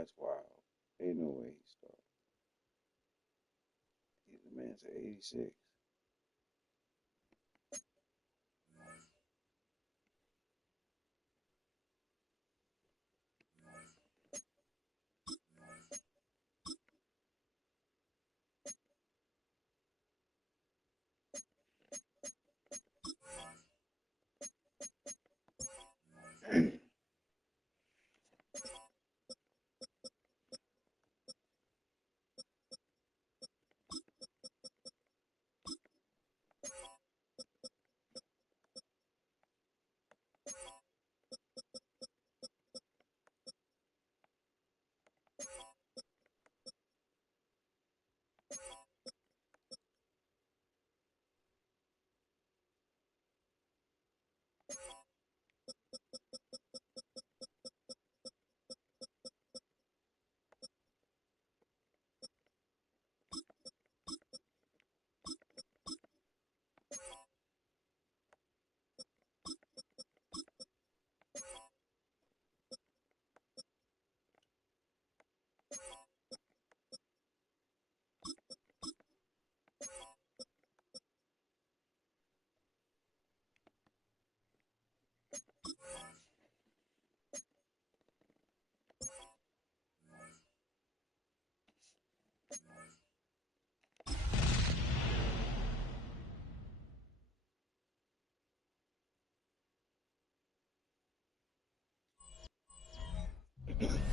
That's wild. Ain't no way he started. The man's at 86.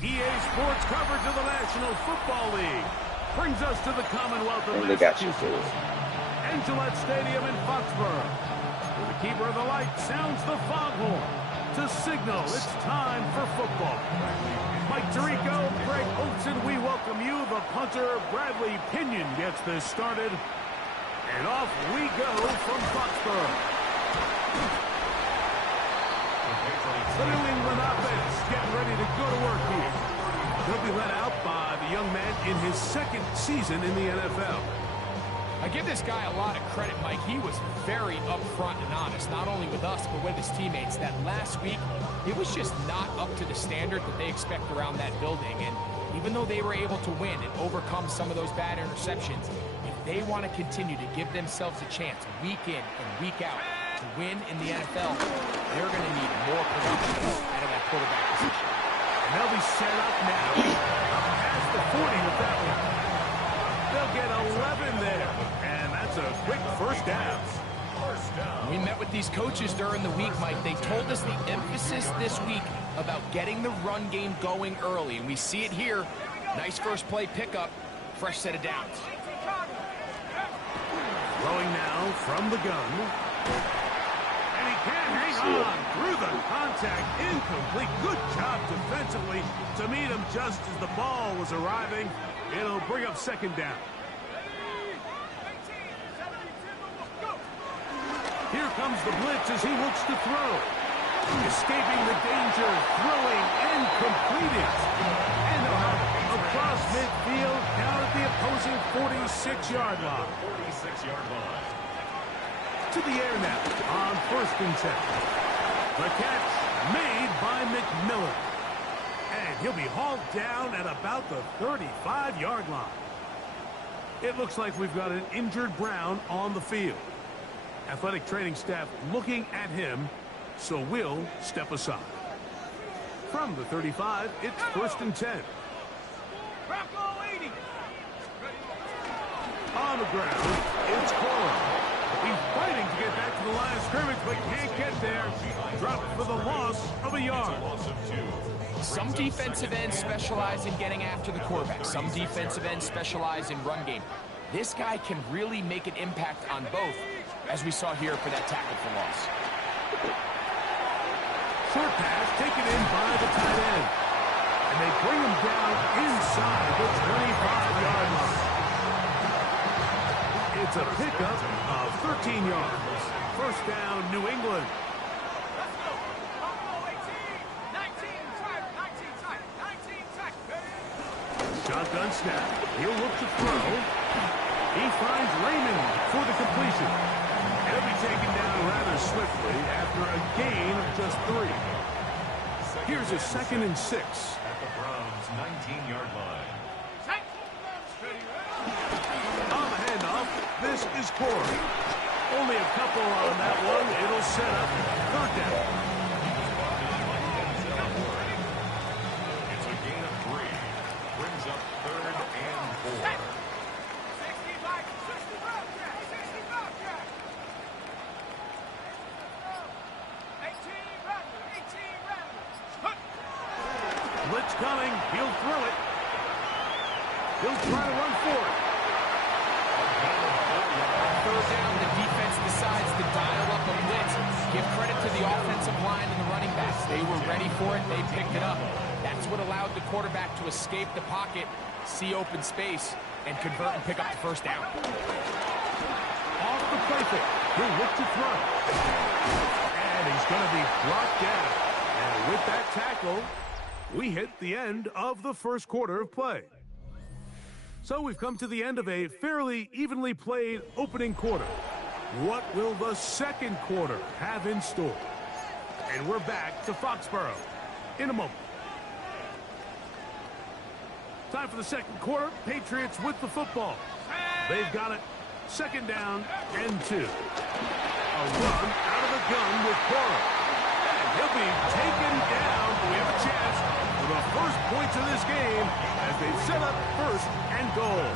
EA Sports coverage of the National Football League brings us to the Commonwealth of Massachusetts and Gillette Stadium in Foxborough, where the keeper of the light sounds the foghorn to signal it's time for football. Mike Tirico, Greg Olson, we welcome you. The punter, Bradley Pinion, gets this started. And off we go from Foxborough. The New England offense getting ready to go to work here. He'll be led out by the young man in his second season in the NFL. I give this guy a lot of credit, Mike. He was very upfront and honest, not only with us, but with his teammates, that last week, it was just not up to the standard that they expect around that building. And even though they were able to win and overcome some of those bad interceptions, if they want to continue to give themselves a chance week in and week out to win in the NFL, they're going to need more production out of that quarterback position. And they'll be set up now. Up past the 40 with that one. They'll get 11 there. And that's a quick first down. We met with these coaches during the week, Mike. They told us the emphasis this week about getting the run game going early. And we see it here. Nice first play pickup. Fresh set of downs. Throwing now from the gun. And he can hang on through the contact. Incomplete. Good job defensively to meet him just as the ball was arriving. It'll bring up second down. Here comes the blitz as he looks to throw. Escaping the danger, throwing and completing. And across midfield, down at the opposing 46-yard line. 46-yard line. To the air now on 1st and 10. The catch made by McMillan. And he'll be hauled down at about the 35-yard line. It looks like we've got an injured Brown on the field. Athletic training staff looking at him, so we'll step aside. From the 35, it's 1st and 10. On the ground, it's Corum. He's fighting to get back to the line of scrimmage, but can't get there. Dropped for the loss of a yard. Some defensive ends specialize in getting after the quarterback. Some defensive ends specialize in run game. This guy can really make an impact on both, as we saw here for that tackle for loss. Short pass taken in by the tight end. And they bring him down inside the 25-yard line. It's a pickup of 13 yards. First down, New England. Shotgun snap. He'll look to throw. He finds Raymond for the completion. He'll be taken down rather swiftly after a gain of just 3. Here's a 2nd and 6. At the Browns 19-yard line. On the handoff, this is Corey. Only a couple on that one. It'll set up third down. It's a gain of 3. Brings up 3rd and 4. Blitz coming. He'll throw it. He'll try to run for it. Third down, the defense decides to dial up a blitz. Give credit to the offensive line and the running backs. They were ready for it. They picked it up. That's what allowed the quarterback to escape the pocket, see open space, and convert and pick up the first down. Off the play fake. He'll look to throw. And he's going to be brought down. And with that tackle, we hit the end of the first quarter of play. So we've come to the end of a fairly evenly played opening quarter. What will the second quarter have in store? And we're back to Foxborough in a moment. Time for the second quarter. Patriots with the football. They've got it. Second down and 2. A run out of the gun with Cora. And he'll be taken down. We have a chance for the first points of this game as they set up first and goal.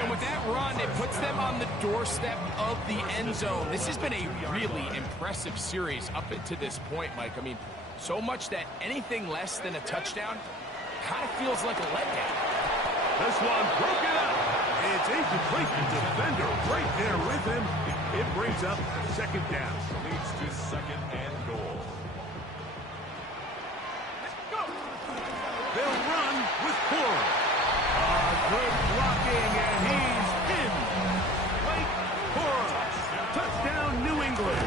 And with that run, it puts them on the doorstep of the end zone. This has been a really impressive series up until this point, Mike. I mean, so much that anything less than a touchdown kind of feels like a letdown. This one broken up. It's incomplete. The defender right there with him. It brings up second down. Leads to 2nd and goal. They'll run with Cora. Good blocking, and he's in. Blake Cora. Touchdown, New England.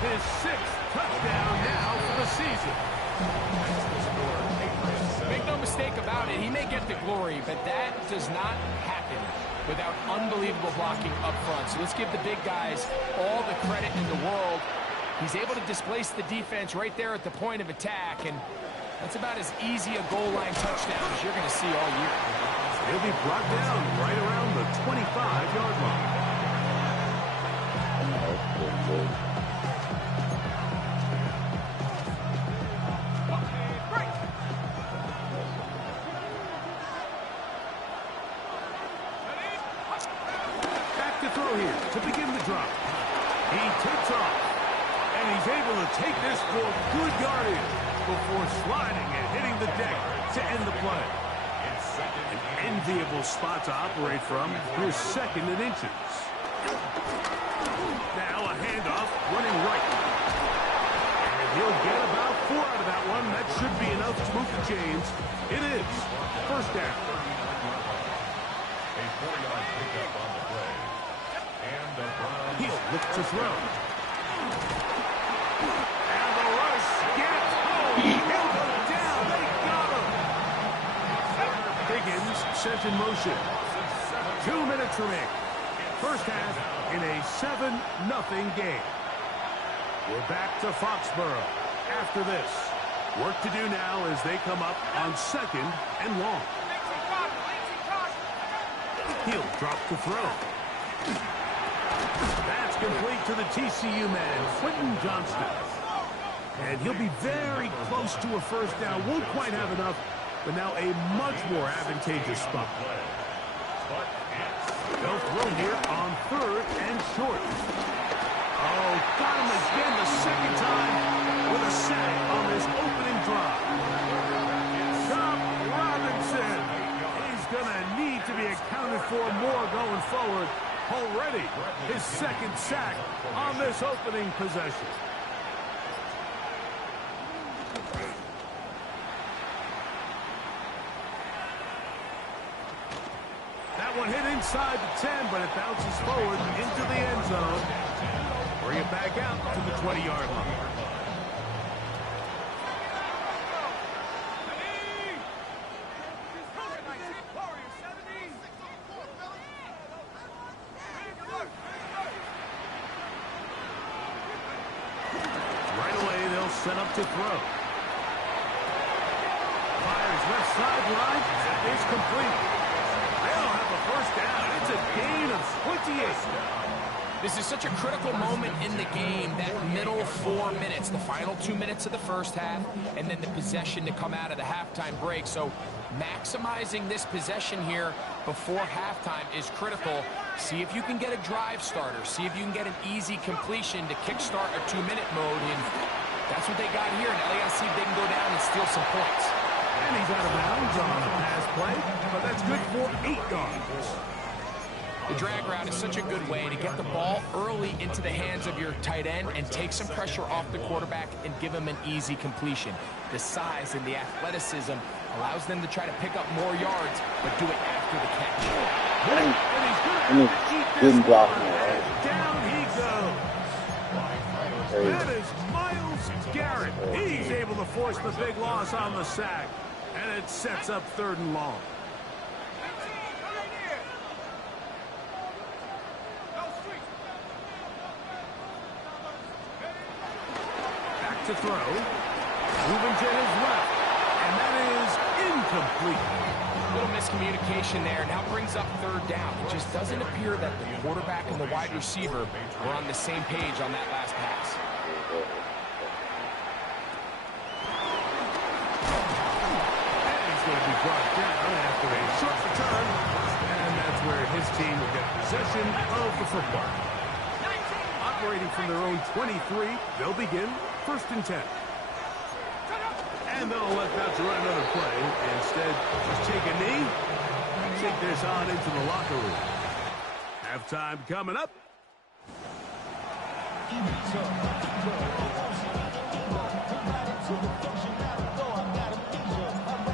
His 6th touchdown now for the season. Make no mistake about it, he may get the glory, but that does not happen without unbelievable blocking up front. So let's give the big guys all the credit in the world. He's able to displace the defense right there at the point of attack, and that's about as easy a goal line touchdown as you're going to see all year. He'll be brought down right around the 25-yard line. Back to throw here to begin the drop. He takes off, and he's able to take this for good yardage before sliding and hitting the deck to end the play. An enviable spot to operate from. Here's 2nd and inches. Now a handoff running right. And he'll get about 4 out of that one. That should be enough to move the chains. It is. First down. A 4-yard pickup on the play. And the Browns. He'll look to throw. And the rush gets home. He'll go down. They got him. Higgins sent in motion. 2 minutes remaining. First half in a 7-0 game. We're back to Foxborough after this. Work to do now as they come up on 2nd and long. He'll drop the throw. That's complete to the TCU man, Quentin Johnston. And he'll be very close to a first down. Won't quite have enough, but now a much more advantageous spot. They'll throw here on 3rd and short. Oh, got him again the second time with a sack on this opening drive. Chop Robinson. He's going to need to be accounted for more going forward. Already his 2nd sack on this opening possession. That one hit inside the 10, but it bounces forward into the end zone. Bring it back out to the 20-yard line. Right away, they'll set up to throw. fires left sideline. That is complete. They'll have a first down. It's a gain of 28. This is such a critical moment in the game, that middle 4 minutes, the final 2 minutes of the first half, and then the possession to come out of the halftime break. So maximizing this possession here before halftime is critical. See if you can get a drive starter. See if you can get an easy completion to kickstart a 2-minute mode. And that's what they got here. Now they got to see if they can go down and steal some points. And he's out of bounds on the pass play, but that's good for 8 yards. The drag route is such a good way to get the ball early into the hands of your tight end and take some pressure off the quarterback and give him an easy completion. The size and the athleticism allows them to try to pick up more yards, but do it after the catch. And he's good blocking, right? Down he goes. That is Myles Garrett. He's able to force the big loss on the sack, and it sets up 3rd and long. To throw, moving to his left, and that is incomplete. A little miscommunication there. Now brings up 3rd down. It just doesn't appear that the quarterback and the wide receiver were on the same page on that last pass. And he's going to be brought down after a short return, and that's where his team will get possession of the football. Operating from their own 23, they'll begin 1st and 10. And they'll elect out to run another play. Instead, just take a knee and take this on into the locker room. Halftime coming up.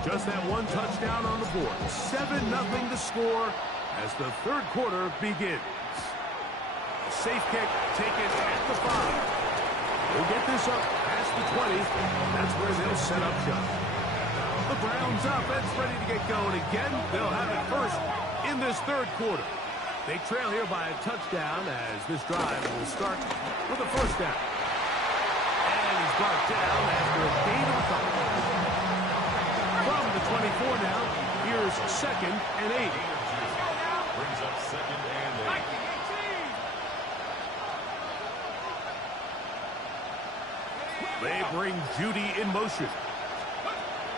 Just that one touchdown on the board. 7-0 to score as the 3rd quarter begins. Safe kick taken at the 5. They'll get this up past the 20. That's where they'll set up shop. The Browns offense ready to get going again. They'll have it first in this 3rd quarter. They trail here by a touchdown as this drive will start with a first down. And he's brought down after a gain of a couple. From the 24 now, here's 2nd and 8. Brings up 2nd and 8. They bring Judy in motion.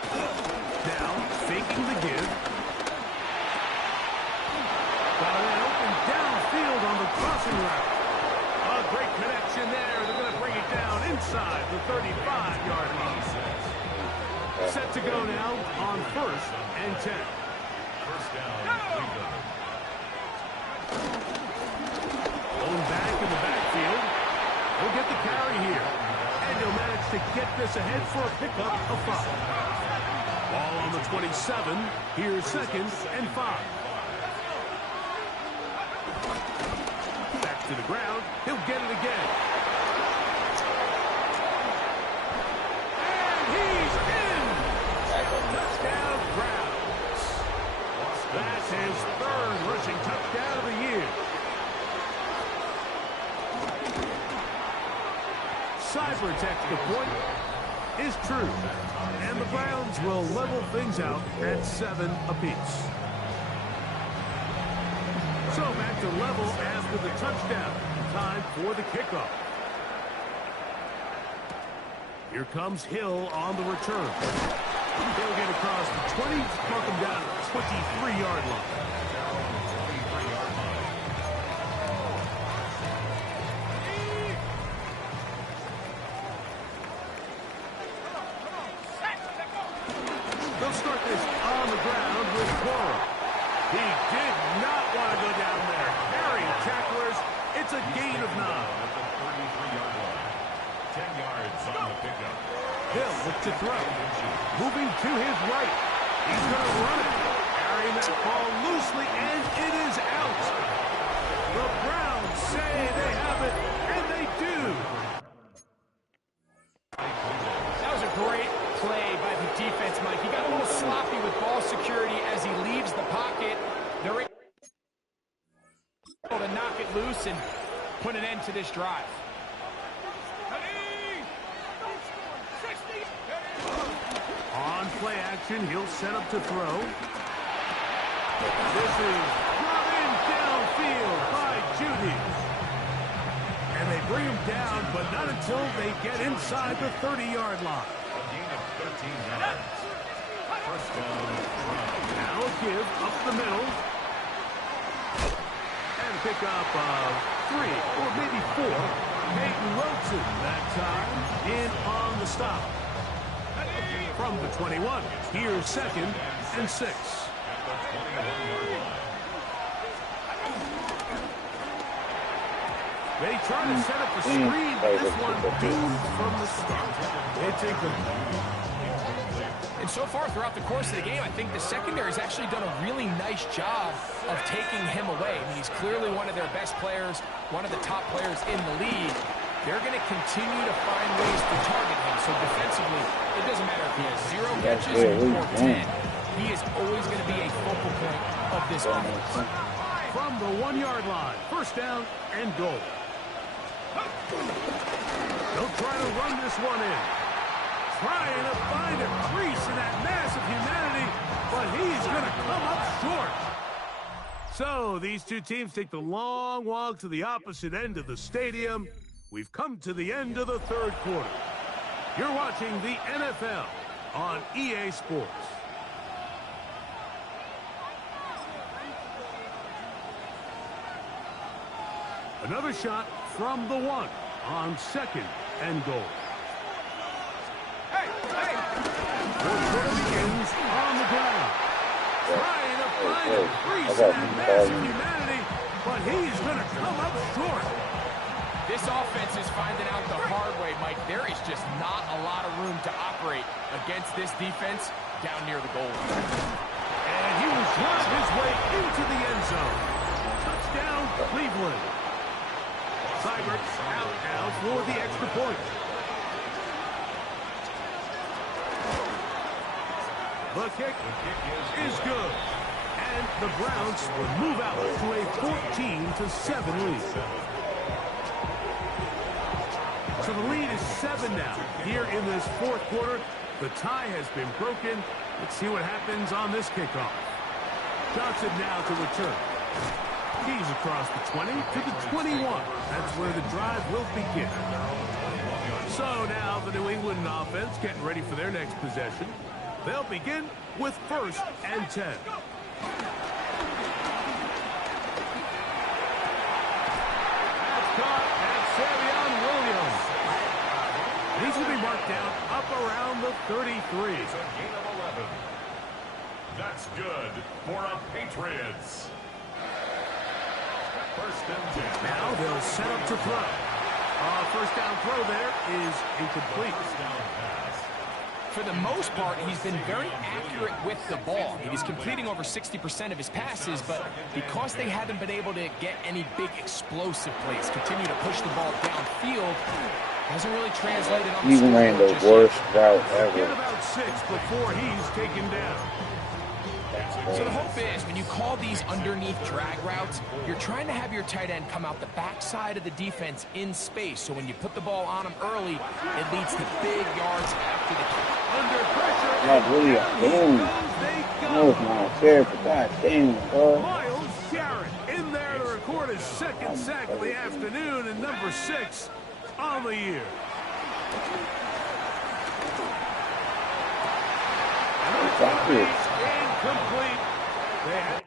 Now, faking the give. Got it open downfield on the crossing route. A great connection there. They're going to bring it down inside the 35-yard line. Set to go now on 1st and 10. First down, Cleveland. Blown back in the backfield. He'll get the carry here. And he'll manage to get this ahead for a pickup of 5. Ball on the 27. Here's 2nd and 5. Back to the ground. He'll get it again. And he's in! Touchdown, Browns. That's his 3rd rushing touchdown of the year. Cybertext the point is true, and the Browns will level things out at 7 apiece. So back to level after the touchdown. Time for the kickoff. Here comes Hill on the return. He'll get across the 20, mark him down at the 23-yard line. They'll start this on the ground with Cora. He did not want to go down there. Carrying tacklers. It's a gain of 9. At the 33-yard line. 10 yards on the pickup. Hill look to throw. Moving to his right. He's going to run it. Carrying that ball loosely, and it is out. The Browns say they have it, and they do. That was a great play by the defense, Mike. He got a little sloppy with ball security as he leaves the pocket. They're able to knock it loose and put an end to this drive. On play action, he'll set up to throw. This is brought in downfield by Judy. And they bring him down, but not until they get inside the 30-yard line. A gain of 13 yards. First down. Now a give up the middle. And pick up 3 or maybe 4. Peyton Wilson that time in on the stop. From the 21, here's 2nd and 6. At the 21-yard line. They try to set up a screen, but this one doomed from the start. It's incomplete. And so far throughout the course of the game, I think the secondary has actually done a really nice job of taking him away. I mean, he's clearly one of their best players, one of the top players in the league. They're going to continue to find ways to target him. So defensively, it doesn't matter if he has 0 catches or 10. He is always going to be a focal point of this offense. From the 1-yard line, first down and goal. They'll try to run this one in. Trying to find a crease in that mass of humanity, but he's going to come up short. So these two teams take the long walk to the opposite end of the stadium. We've come to the end of the 3rd quarter. You're watching the NFL on EA Sports. Another shot from the 1 on 2nd and goal. Fourth quarter begins on the ground. Trying to find a crease in that mass of humanity, but he's going to come up short. This offense is finding out the hard way, Mike. There is just not a lot of room to operate against this defense down near the goal line. And he will drive his way into the end zone. Touchdown, Cleveland. Cybert out now for the extra point. The kick is good. And the Browns will move out to a 14-7 lead. So the lead is 7 now. Here in this 4th quarter, the tie has been broken. Let's see what happens on this kickoff. Johnson now to return. He's across the 20 to the 21. That's where the drive will begin. So now the New England offense getting ready for their next possession. They'll begin with 1st and 10. That's caught at Savion Williams. He's going to be marked down up around the 33. It's a gain of 11. That's good for a Patriots. First and 10. Now they'll set up to throw. First down throw there is incomplete. First down pass. For the most part, he's been very accurate with the ball. He's completing over 60% of his passes, but because they haven't been able to get any big explosive plays, continue to push the ball downfield, hasn't really translated on the Even ran the worst route Get ever. about 6 before he's taken down. So the hope is, when you call these underneath drag routes, you're trying to have your tight end come out the backside of the defense in space. So when you put the ball on him early, it leads to big yards after the kick. Under pressure. Not really a boom. No, it's not fair, but God damn, bro. Miles Garrett in there to record his 2nd sack of the afternoon and number 6 on the year. That's it. Incomplete. They had